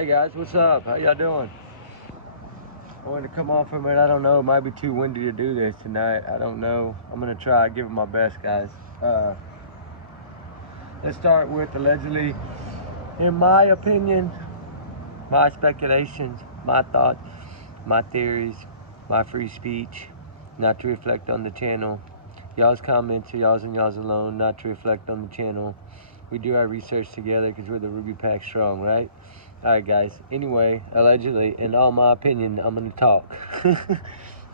Hey guys, what's up? How y'all doing? I wanted to come on from it. I don't know. It might be too windy to do this tonight. I don't know. I'm gonna try. Give it my best, guys. Let's start with allegedly. In my opinion, my speculations, my thoughts, my theories, my free speech, not to reflect on the channel. Y'all's comments, y'all's and y'all's alone, not to reflect on the channel. We do our research together because we're the Ruby Pack Strong, right? All right, guys. Anyway, allegedly, in all my opinion, I'm gonna talk.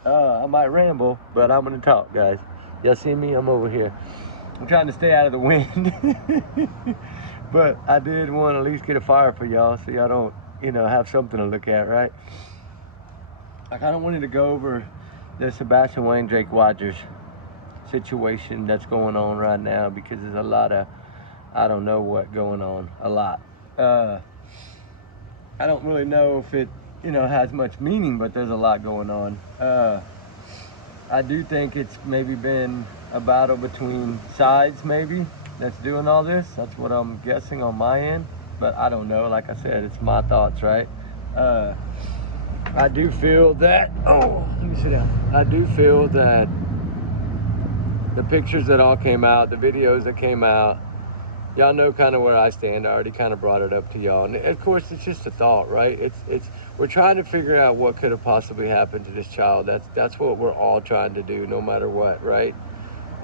I might ramble, but I'm gonna talk, guys. Y'all see me? I'm over here. I'm trying to stay out of the wind. But I did want to at least get a fire for y'all so y'all don't, have something to look at, right? I kind of wanted to go over the Sebastian Wayne Drake Rogers situation that's going on right now because there's a lot of, I don't know what going on, a lot. I don't really know if it, has much meaning, but there's a lot going on. I do think it's maybe been a battle between sides, maybe, that's doing all this. That's what I'm guessing on my end, but I don't know. Like I said, it's my thoughts, right? I do feel that, let me sit down. I do feel that the pictures that all came out, the videos that came out, y'all know kind of where I stand. I already kind of brought it up to y'all. And of course, it's just a thought, right? We're trying to figure out what could have possibly happened to this child. That's what we're all trying to do, no matter what, right?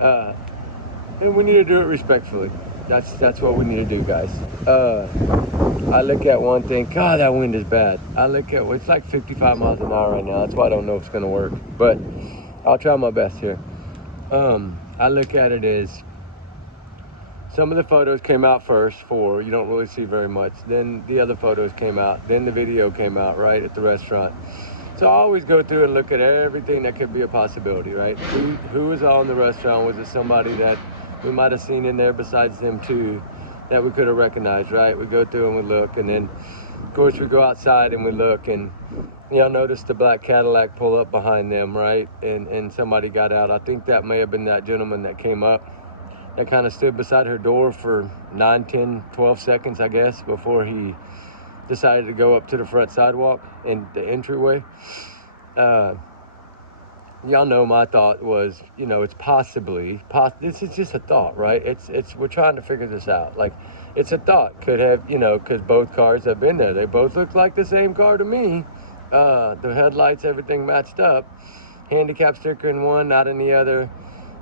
And we need to do it respectfully. That's what we need to do, guys. I look at one thing, God, that wind is bad. I look at, it's like 55 miles an hour right now. That's why I don't know if it's gonna work, but I'll try my best here. I look at it as, some of the photos came out first, you don't really see very much. Then the other photos came out. Then the video came out, right, at the restaurant. So I always go through and look at everything that could be a possibility, right? Who was all in the restaurant? Was it somebody that we might have seen in there besides them two that we could have recognized, right? We go through and we look, and then, of course, we go outside and we look, and y'all notice the black Cadillac pull up behind them, right? And somebody got out. I think that may have been that gentleman that came up, that kind of stood beside her door for 9, 10, 12 seconds, I guess, before he decided to go up to the front sidewalk and the entryway. Y'all know my thought was, it's possibly, this is just a thought, right? We're trying to figure this out. Like, it's a thought. Could have, because both cars have been there. They both look like the same car to me. The headlights, everything matched up. Handicap sticker in one, not in the other.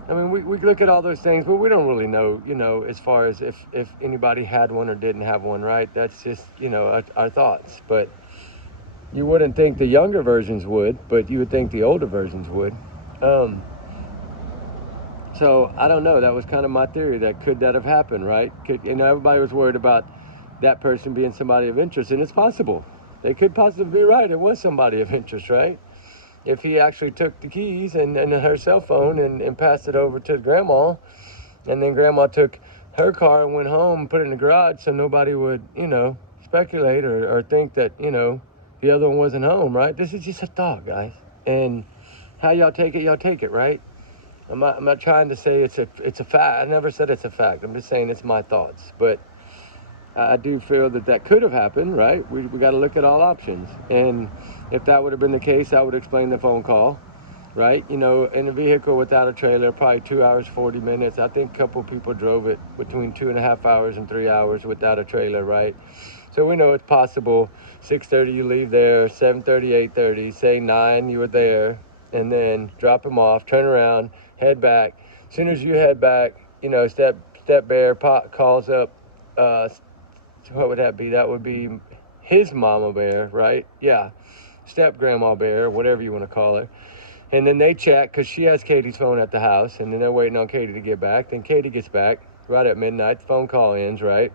I mean, we look at all those things, but we don't really know, as far as if anybody had one or didn't have one, right? That's just, our thoughts. But you wouldn't think the younger versions would, but you would think the older versions would. So I don't know. That was kind of my theory. That have happened, right? Everybody was worried about that person being somebody of interest, and it's possible. They could possibly be right. It was somebody of interest, right? If he actually took the keys and her cell phone and passed it over to grandma, and then grandma took her car and went home and put it in the garage so nobody would, speculate or think that, the other one wasn't home, right? This is just a thought, guys. And how y'all take it, right? I'm not trying to say it's a fact. I never said it's a fact. I'm just saying it's my thoughts. But I do feel that could have happened, right? We got to look at all options. And if that would have been the case, I would explain the phone call, right? In a vehicle without a trailer, probably 2 hours, 40 minutes. I think a couple people drove it between 2.5 hours and 3 hours without a trailer, right? So we know it's possible. 6:30 you leave there, 7:30, 8:30, say 9 you were there, and then drop him off, turn around, head back. As soon as you head back, step bear calls up, what would that be? That would be his mama bear, right? Yeah, step grandma bear, whatever you want to call her. And then they chat because she has Katie's phone at the house, and then they're waiting on Katie to get back. Then Katie gets back right at midnight. The phone call ends, right?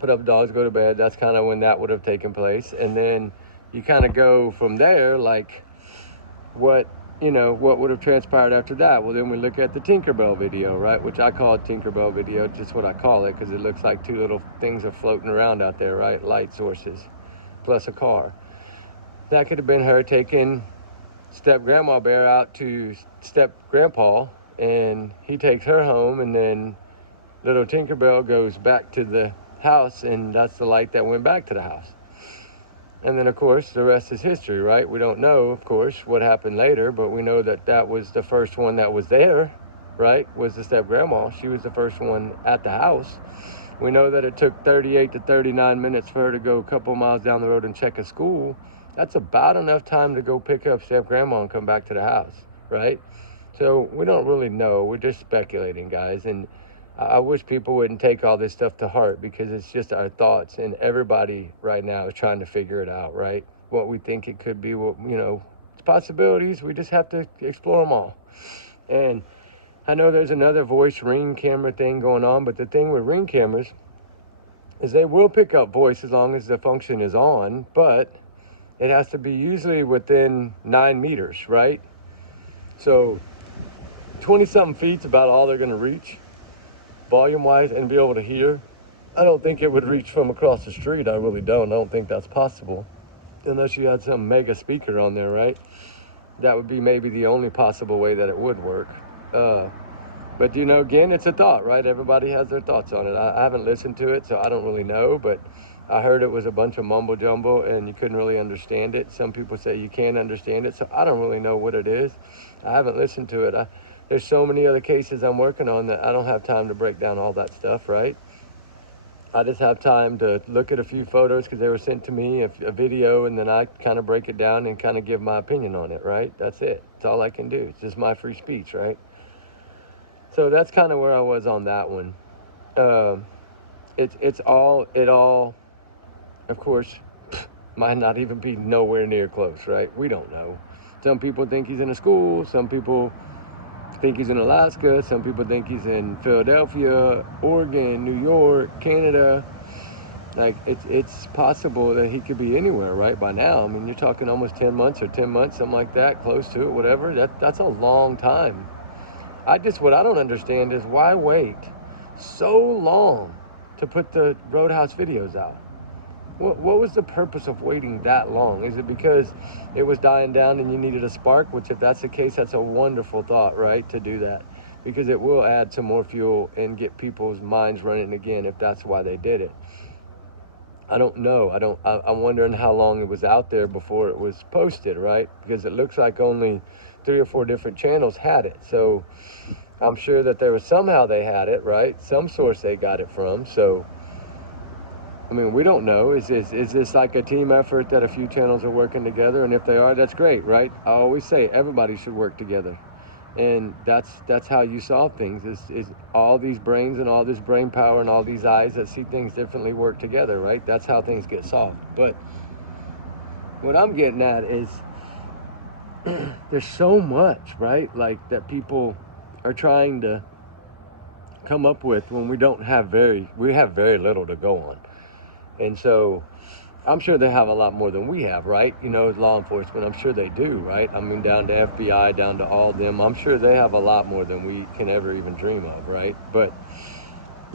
Put up dogs, go to bed. That's kind of when that would have taken place. And then you kind of go from there, like what would have transpired after that? Well, then we look at the Tinkerbell video, right? Which I call it Tinkerbell video, just what I call it, because it looks like two little things are floating around out there, right? Light sources, plus a car. That could have been her taking step grandma bear out to step grandpa, and he takes her home, and then little Tinkerbell goes back to the house, and that's the light that went back to the house. And then, of course, the rest is history, right? We don't know, of course, what happened later, but we know that that was the first one that was there, right? Was the step-grandma. She was the first one at the house. We know that it took 38 to 39 minutes for her to go a couple miles down the road and check a school. That's about enough time to go pick up step-grandma and come back to the house, right? So we don't really know. We're just speculating, guys. And I wish people wouldn't take all this stuff to heart, because it's just our thoughts, and everybody right now is trying to figure it out, right? What we think it could be, what, it's possibilities. We just have to explore them all. And I know there's another voice ring camera thing going on, but the thing with ring cameras is they will pick up voice as long as the function is on, but it has to be usually within 9 meters, right? So 20-something feet's about all they're going to reach, volume-wise, and be able to hear. I don't think it would reach from across the street. I really don't. I don't think that's possible, unless you had some mega speaker on there, right? That would be maybe the only possible way that it would work. But, again, it's a thought, right? Everybody has their thoughts on it. I haven't listened to it, so I don't really know, but I heard it was a bunch of mumbo jumbo and you couldn't really understand it. Some people say you can't understand it, so I don't really know what it is. I haven't listened to it. There's so many other cases I'm working on that I don't have time to break down all that stuff, right? I just have time to look at a few photos because they were sent to me, a video, and then I kind of break it down and kind of give my opinion on it, right? That's it. That's all I can do. It's just my free speech, right? So that's kind of where I was on that one. It all, of course, might not even be nowhere near close, right? We don't know. Some people think he's in a school. Some people think he's in Alaska. Some people think he's in Philadelphia, Oregon, New York, Canada. Like, it's possible that he could be anywhere right by now. I mean, you're talking almost 10 months, something like that, close to it, whatever. That's a long time. What I don't understand is why wait so long to put the Roadhouse videos out? What was the purpose of waiting that long? Is it because it was dying down and you needed a spark? Which, if that's the case, that's a wonderful thought, right, to do that. Because it will add some more fuel and get people's minds running again if that's why they did it. I don't know. I'm wondering how long it was out there before it was posted, right? Because it looks like only 3 or 4 different channels had it. So I'm sure that there was somehow they had it, right? Some source they got it from. So, I mean, we don't know. Is this like a team effort that a few channels are working together? And if they are, that's great, right? I always say everybody should work together. And that's how you solve things, is all these brains and all this brain power and all these eyes that see things differently work together, right? That's how things get solved. But what I'm getting at is there's so much, right? Like, that people are trying to come up with when we have very little to go on. And so I'm sure they have a lot more than we have, right? Law enforcement, I'm sure they do, right? I mean, down to FBI, down to all of them. I'm sure they have a lot more than we can ever even dream of, right? But,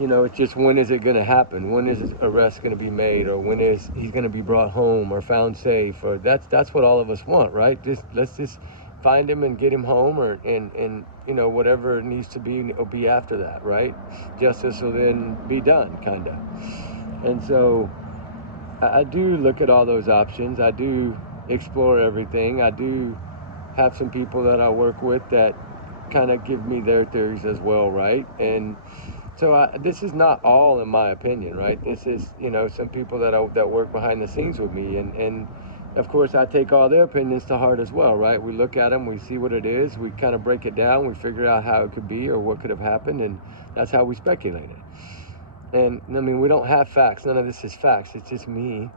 it's just, when is it going to happen? When is his arrest going to be made? Or when is he going to be brought home or found safe? Or that's what all of us want, right? Let's just find him and get him home, and whatever needs to be, will be after that, right? Justice will then be done, kind of. And so I do look at all those options. I do explore everything. I do have some people that I work with that kind of give me their theories as well, right? And so this is not all in my opinion, right? This is, some people that work behind the scenes with me. And of course, I take all their opinions to heart as well, right? We look at them, we see what it is, we kind of break it down, we figure out how it could be or what could have happened, and that's how we speculate it. And I mean, we don't have facts. None of this is facts. It's just me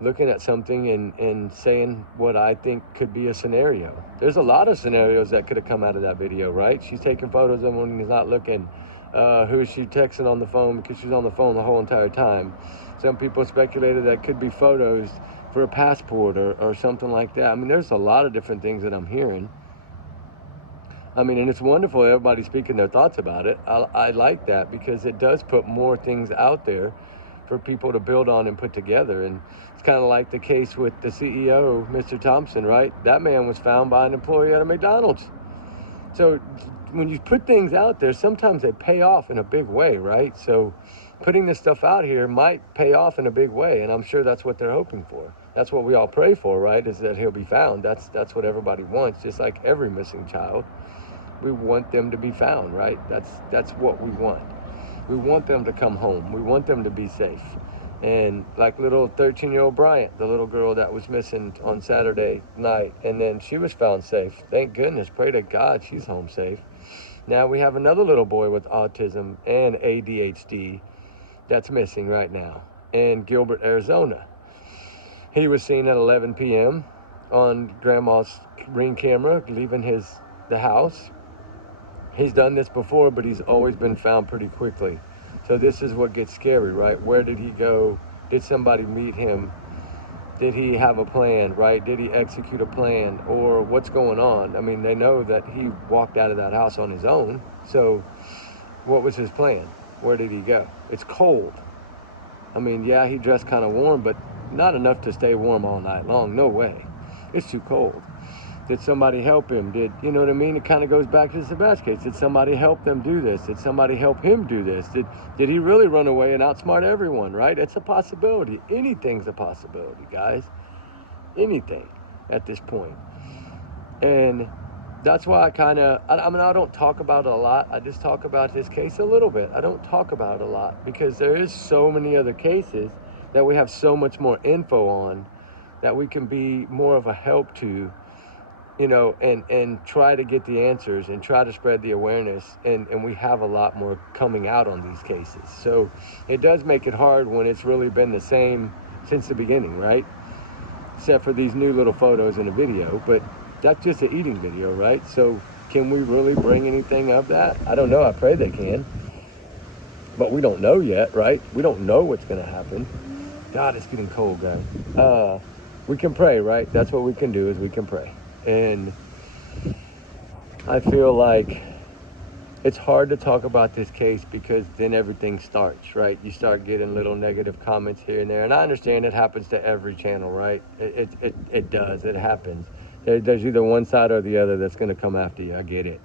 looking at something and saying what I think could be a scenario. There's a lot of scenarios that could have come out of that video, right? She's taking photos of him when he's not looking. Who is she texting on the phone? Because she's on the phone the whole entire time. Some people speculated that could be photos for a passport or something like that. I mean, there's a lot of different things that I'm hearing. I mean, and it's wonderful everybody speaking their thoughts about it. I like that, because it does put more things out there for people to build on and put together. And it's kind of like the case with the CEO, Mr. Thompson, right? That man was found by an employee at a McDonald's. So when you put things out there, sometimes they pay off in a big way, right? So putting this stuff out here might pay off in a big way, and I'm sure that's what they're hoping for. That's what we all pray for, right? Is that he'll be found. That's what everybody wants, just like every missing child. We want them to be found, right? That's what we want. We want them to come home. We want them to be safe. And like little 13-year-old Bryant, the little girl that was missing on Saturday night, and then she was found safe. Thank goodness. Pray to God she's home safe. Now we have another little boy with autism and ADHD that's missing right now in Gilbert, Arizona. He was seen at 11 p.m. on Grandma's Ring camera leaving the house. He's done this before, but he's always been found pretty quickly. So this is what gets scary, right? Where did he go? Did somebody meet him? Did he have a plan, right? Did he execute a plan? Or what's going on? I mean, they know that he walked out of that house on his own. So what was his plan? Where did he go? It's cold. I mean, yeah, he dressed kind of warm, but not enough to stay warm all night long. No way. It's too cold. Did somebody help him? You know what I mean? It kind of goes back to the Sebastian case. Did somebody help them do this? Did somebody help him do this? Did he really run away and outsmart everyone, right? It's a possibility. Anything's a possibility, guys. Anything at this point. And that's why I mean, I don't talk about it a lot. I just talk about this case a little bit. I don't talk about it a lot because there is so many other cases that we have so much more info on that we can be more of a help to, you know, and try to get the answers and try to spread the awareness. And we have a lot more coming out on these cases. So it does make it hard when it's really been the same since the beginning, right? Except for these new little photos and a video, but that's just an eating video, right? So can we really bring anything of that? I don't know. I pray they can. But we don't know yet, right? We don't know what's going to happen. God, it's getting cold, guys. We can pray, right? That's what we can do, is we can pray. And I feel like it's hard to talk about this case because then everything starts, right? You start getting little negative comments here and there. And I understand it happens to every channel, right? It does. It happens. There's either one side or the other that's going to come after you. I get it.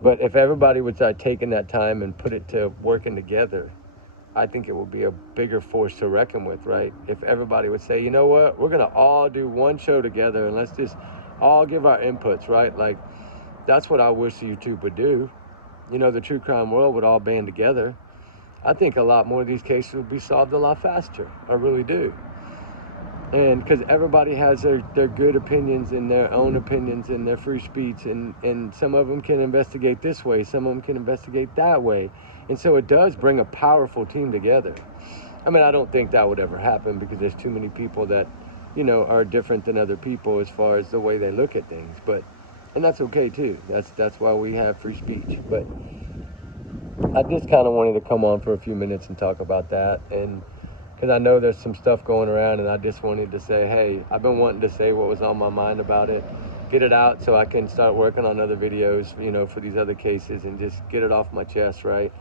But if everybody would start taking that time and put it to working together, I think it would be a bigger force to reckon with, right? If everybody would say, you know what, we're going to all do one show together and let's just all give our inputs, right? Like, that's what I wish YouTube would do. You know, the true crime world would all band together. I think a lot more of these cases would be solved a lot faster. I really do. And because everybody has their good opinions and their own opinions and their free speech, and some of them can investigate this way, some of them can investigate that way. And so it does bring a powerful team together. I mean, I don't think that would ever happen because there's too many people that, you know, are different than other people as far as the way they look at things. And that's okay too. That's why we have free speech. But I just kind of wanted to come on for a few minutes and talk about that. And because I know there's some stuff going around, and I just wanted to say, hey, I've been wanting to say what was on my mind about it, get it out so I can start working on other videos, you know, for these other cases and just get it off my chest, right?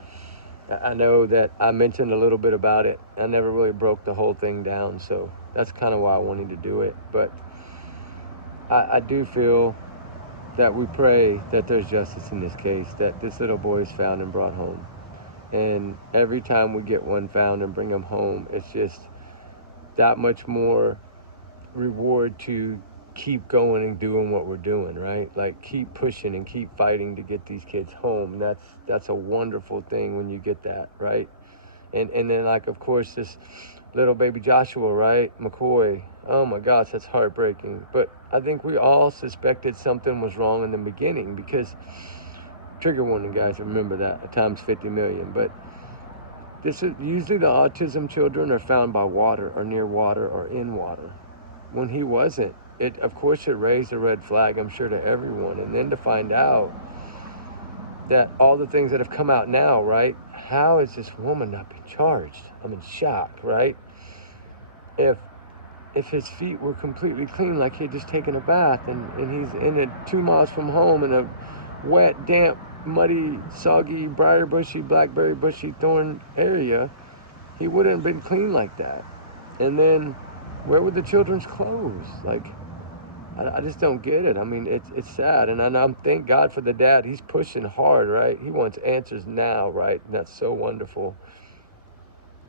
I know that I mentioned a little bit about it. I never really broke the whole thing down, so that's kind of why I wanted to do it. But I do feel that we pray that there's justice in this case, that this little boy is found and brought home. And every time we get one found and bring them home, it's just that much more reward to keep going and doing what we're doing, right? Like, keep pushing and keep fighting to get these kids home. That's a wonderful thing when you get that, right? And then, like, of course, this little baby Joshua, right? McCoy. Oh my gosh, that's heartbreaking. But I think we all suspected something was wrong in the beginning because, trigger warning, guys, remember that, times 50 million. But this is usually the autism children are found by water or near water or in water. When he wasn't, of course it raised a red flag, I'm sure, to everyone. And then to find out that all the things that have come out now, right? How is this woman not being charged? I'm in shock, right? If his feet were completely clean, like he had just taken a bath, and he's in it 2 miles from home in a wet, damp, muddy, soggy, briar bushy, blackberry bushy, thorn area, he wouldn't have been clean like that. And then where were the children's clothes? Like, I just don't get it. I mean, it's sad. And I'm thank God for the dad. He's pushing hard, right? He wants answers now, right? And that's so wonderful.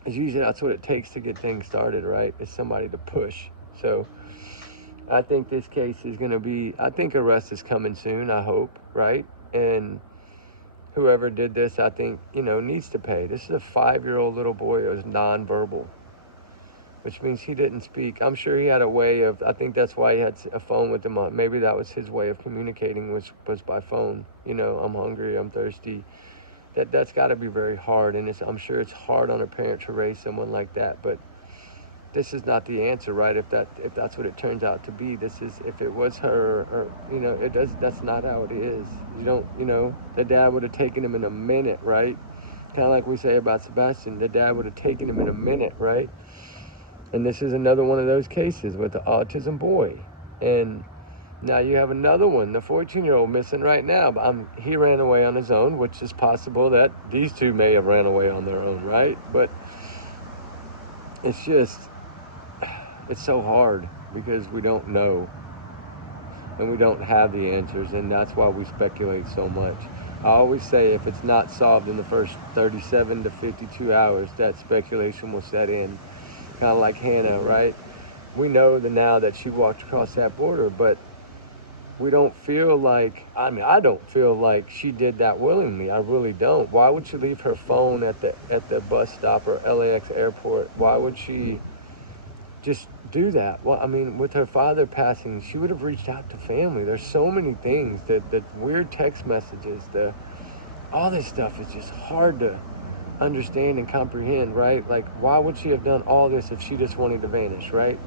Because usually that's what it takes to get things started, right? Is somebody to push. So I think this case is going to be, I think arrest is coming soon, I hope, right? And whoever did this, I think, needs to pay. This is a 5-year-old little boy that was nonverbal, which means he didn't speak. I'm sure he had a way of, I think that's why he had a phone with him on. Maybe that was his way of communicating, was by phone. I'm hungry, I'm thirsty. That's got to be very hard, and I'm sure it's hard on a parent to raise someone like that. But this is not the answer, right? If that's what it turns out to be, this is, if it was her, or it does. That's not how it is. You don't, the dad would have taken him in a minute, right? Kind of like we say about Sebastian, the dad would have taken him in a minute, right? And this is another one of those cases with the autism boy, and now you have another one, the 14-year-old missing right now. He ran away on his own, which is possible that these two may have ran away on their own, right? But it's just, it's so hard because we don't know and we don't have the answers, and that's why we speculate so much. I always say if it's not solved in the first 37 to 52 hours, that speculation will set in, kind of like Hannah, right? We know now that she walked across that border, but we don't feel like, I don't feel like she did that willingly. I really don't. Why would she leave her phone at the bus stop or LAX airport? Why would she just do that? Well, with her father passing, she would have reached out to family. There's so many things, the weird text messages, all this stuff is just hard to understand and comprehend, right? Like, why would she have done all this if she just wanted to vanish, right?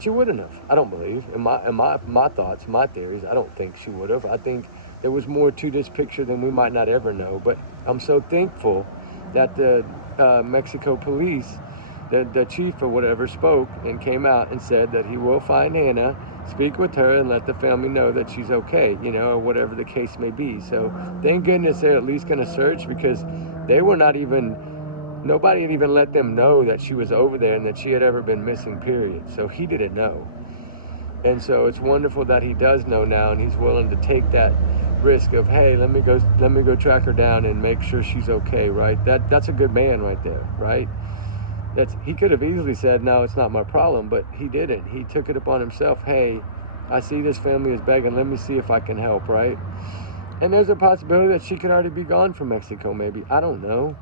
She wouldn't have. I don't believe. In my thoughts, my theories, I don't think she would have. I think there was more to this picture than we might not ever know. But I'm so thankful that the Mexico police, the chief or whatever, spoke and came out and said that he will find Hannah, speak with her, and let the family know that she's okay, or whatever the case may be. So thank goodness they're at least going to search, because they were not even, nobody had even let them know that she was over there and that she had ever been missing, period. So he didn't know. And so it's wonderful that he does know now, and he's willing to take that risk of, hey, let me go track her down and make sure she's okay, right? That's a good man right there, right? He could have easily said, no, it's not my problem, but he didn't. He took it upon himself. Hey, I see this family is begging. Let me see if I can help, right? And there's a possibility that she could already be gone from Mexico, maybe. I don't know.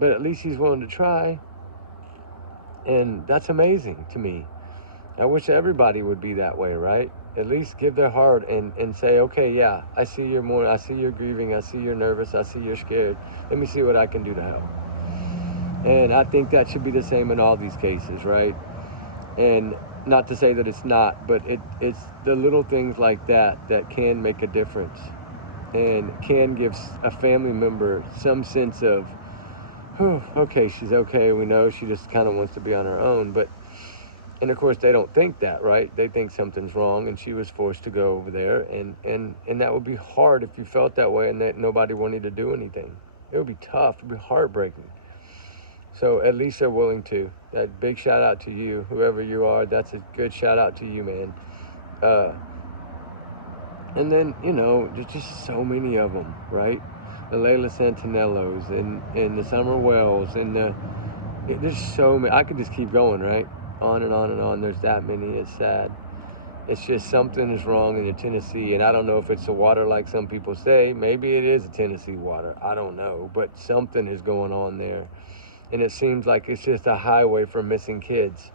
But at least he's willing to try. And that's amazing to me. I wish everybody would be that way, right? At least give their heart and say, okay, yeah, I see you're mourning, I see you're grieving, I see you're nervous, I see you're scared. Let me see what I can do to help. And I think that should be the same in all these cases, right? And not to say that it's not, but it's the little things like that can make a difference and can give a family member some sense of, okay, she's okay. We know she just kind of wants to be on her own. And of course, they don't think that, right? They think something's wrong, and she was forced to go over there. And that would be hard if you felt that way and that nobody wanted to do anything. It would be tough. It would be heartbreaking. So at least they're willing to. That big shout out to you, whoever you are. That's a good shout out to you, man. And then, there's just so many of them, right? The Layla Santinellos and the Summer Wells and there's so many. I could just keep going, right? On and on and on. There's that many. It's sad. It's just something is wrong in the Tennessee, and I don't know if it's the water like some people say. Maybe it is the Tennessee water. I don't know, but something is going on there. And it seems like it's just a highway for missing kids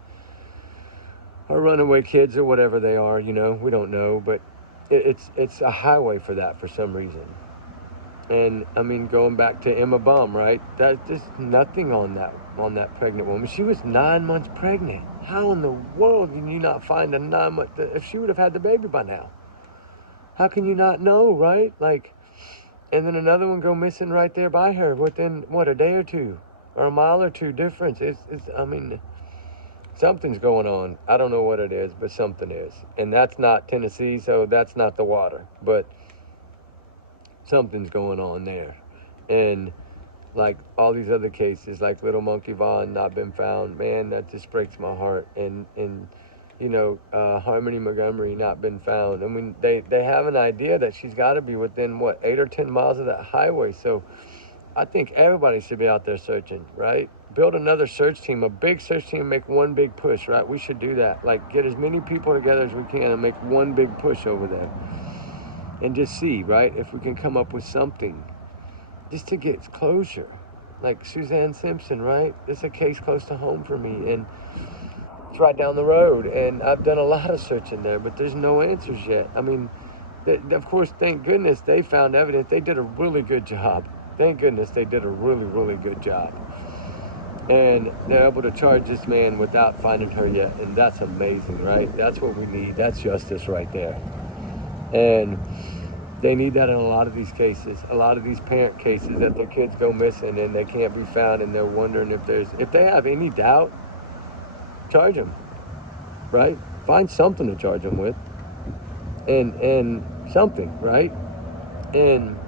or runaway kids or whatever they are, we don't know, but it's a highway for that for some reason. And going back to Emma Bum, right? That's just nothing on that pregnant woman. She was 9 months pregnant. How in the world can you not find a 9 month? If she would have had the baby by now, how can you not know, right? And then another one go missing right there by her within a day or two, or a mile or two difference. Something's going on. I don't know what it is, but something is. And that's not Tennessee, so that's not the water. But something's going on there. And like all these other cases, like Little Monkey Vaughn not been found, man, that just breaks my heart. And Harmony Montgomery not been found. They have an idea that she's got to be within 8 or 10 miles of that highway. So I think everybody should be out there searching, right? build another search team, a big search team, make one big push, right? We should do that. Like, get as many people together as we can and make one big push over there. And just see, right, if we can come up with something just to get closure. Like Suzanne Simpson, right? This is a case close to home for me, and it's right down the road. And I've done a lot of searching there, but there's no answers yet. I mean, of course, thank goodness they found evidence. They did a really good job. Thank goodness they did a really, really good job. And they're able to charge this man without finding her yet. And that's amazing, right? That's what we need. That's justice right there. And they need that in a lot of these cases, a lot of these parent cases that their kids go missing and they can't be found, and they're wondering if they have any doubt, charge them, right? Find something to charge them with, and something, right? And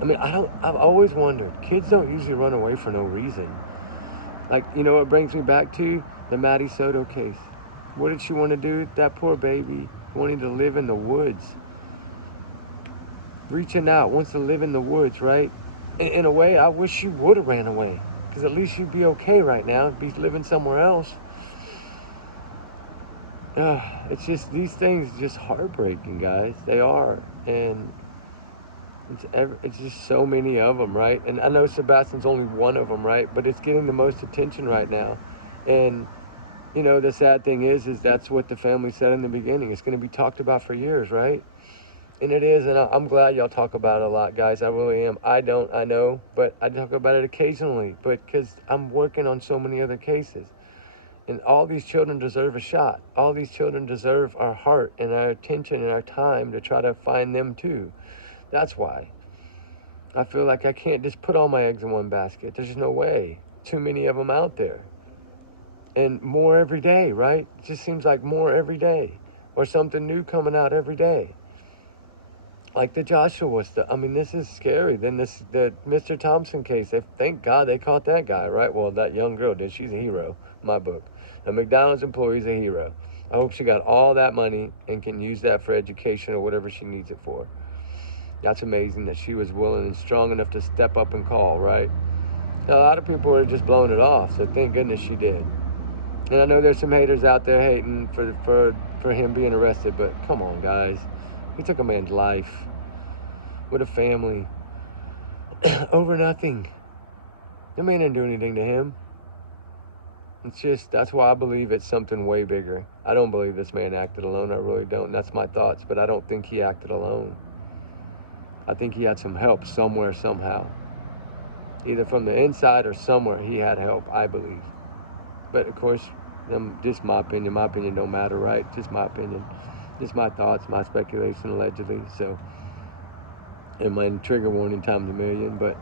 I mean, I've always wondered, kids don't usually run away for no reason. Like, you know, it brings me back to the Maddie Soto case. What did she want to do? That poor baby wanting to live in the woods. Reaching out, wants to live in the woods, right? In a way, I wish she would have ran away, because at least she'd be okay right now, be living somewhere else. It's just, these things just heartbreaking, guys. They are. And it's just so many of them, right? And I know Sebastian's only one of them, right? But it's getting the most attention right now. And, you know, the sad thing is that's what the family said in the beginning. It's going to be talked about for years, right? And it is, and I'm glad y'all talk about it a lot, guys. I really am. I know, but I talk about it occasionally, but because I'm working on so many other cases. And all these children deserve a shot. All these children deserve our heart and our attention and our time to try to find them too. That's why I feel like I can't just put all my eggs in one basket. There's just no way. Too many of them out there. And more every day, right? It just seems like more every day. Or something new coming out every day. Like the Joshua stuff. I mean, this is scary. Then the Mr. Thompson case. Thank God they caught that guy, right? Well, that young girl did. She's a hero, in my book. A McDonald's employee's a hero. I hope she got all that money and can use that for education or whatever she needs it for. That's amazing that she was willing and strong enough to step up and call, right? Now, a lot of people are just blowing it off, so thank goodness she did. And I know there's some haters out there hating for him being arrested, but come on, guys. He took a man's life with a family over nothing. The man didn't do anything to him. It's just, that's why I believe it's something way bigger. I don't believe this man acted alone. I really don't. That's my thoughts, but I don't think he acted alone. I think he had some help somewhere, somehow. Either from the inside or somewhere he had help, I believe. But of course, just my opinion. My opinion don't matter, right? Just my opinion. Just my thoughts, my speculation, allegedly. So, and my trigger warning times a million. But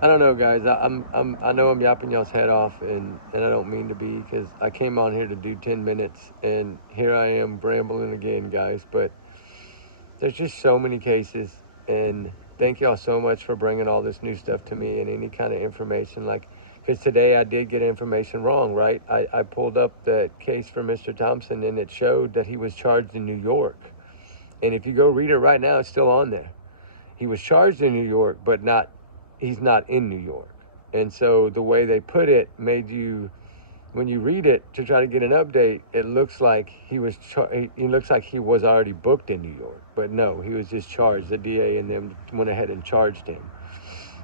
I don't know, guys. I know I'm yapping y'all's head off, and I don't mean to be, because I came on here to do 10 minutes, and here I am rambling again, guys. But there's just so many cases, and thank y'all so much for bringing all this new stuff to me and any kind of information. Like, because today I did get information wrong, right? I pulled up the case for Mr. Thompson, and it showed that he was charged in New York. And if you go read it right now, it's still on there. He was charged in New York, but he's not in New York. And so the way they put it made you, when you read it to try to get an update, it looks like he was already booked in New York. But no, he was just charged. The DA and them went ahead and charged him.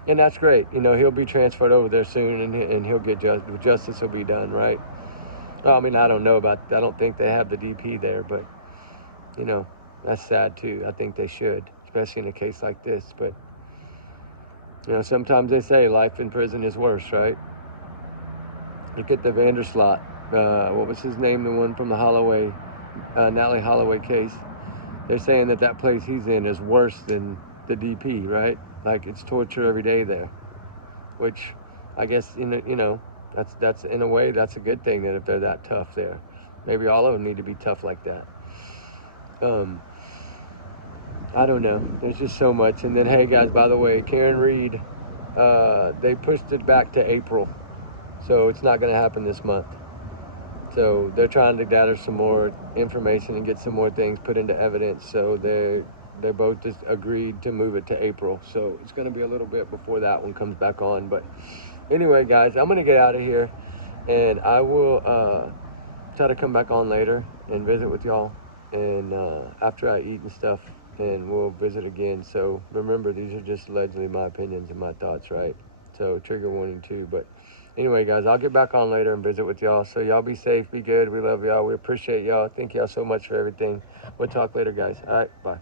And that's great. You know, he'll be transferred over there soon, and he'll get justice will be done, right? Well, I mean, I don't think they have the DP there, but, you know, that's sad too. I think they should, especially in a case like this. But, you know, sometimes they say life in prison is worse, right? Look at the Vanderslot. What was his name? The one from the Holloway, Natalie Holloway case. They're saying that place he's in is worse than the DP, right? Like, it's torture every day there, which I guess, you know, that's in a way, that's a good thing, that if they're that tough there. Maybe all of them need to be tough like that. I don't know. There's just so much. And then, hey, guys, by the way, Karen Reed, they pushed it back to April. So it's not going to happen this month. So they're trying to gather some more information and get some more things put into evidence. So they both just agreed to move it to April. So it's going to be a little bit before that one comes back on. But anyway, guys, I'm gonna get out of here, and I will try to come back on later and visit with y'all, and after I eat and stuff, and we'll visit again. So remember, these are just allegedly my opinions and my thoughts, right? So trigger warning too. But anyway, guys, I'll get back on later and visit with y'all. So y'all be safe, be good. We love y'all. We appreciate y'all. Thank y'all so much for everything. We'll talk later, guys. All right, bye.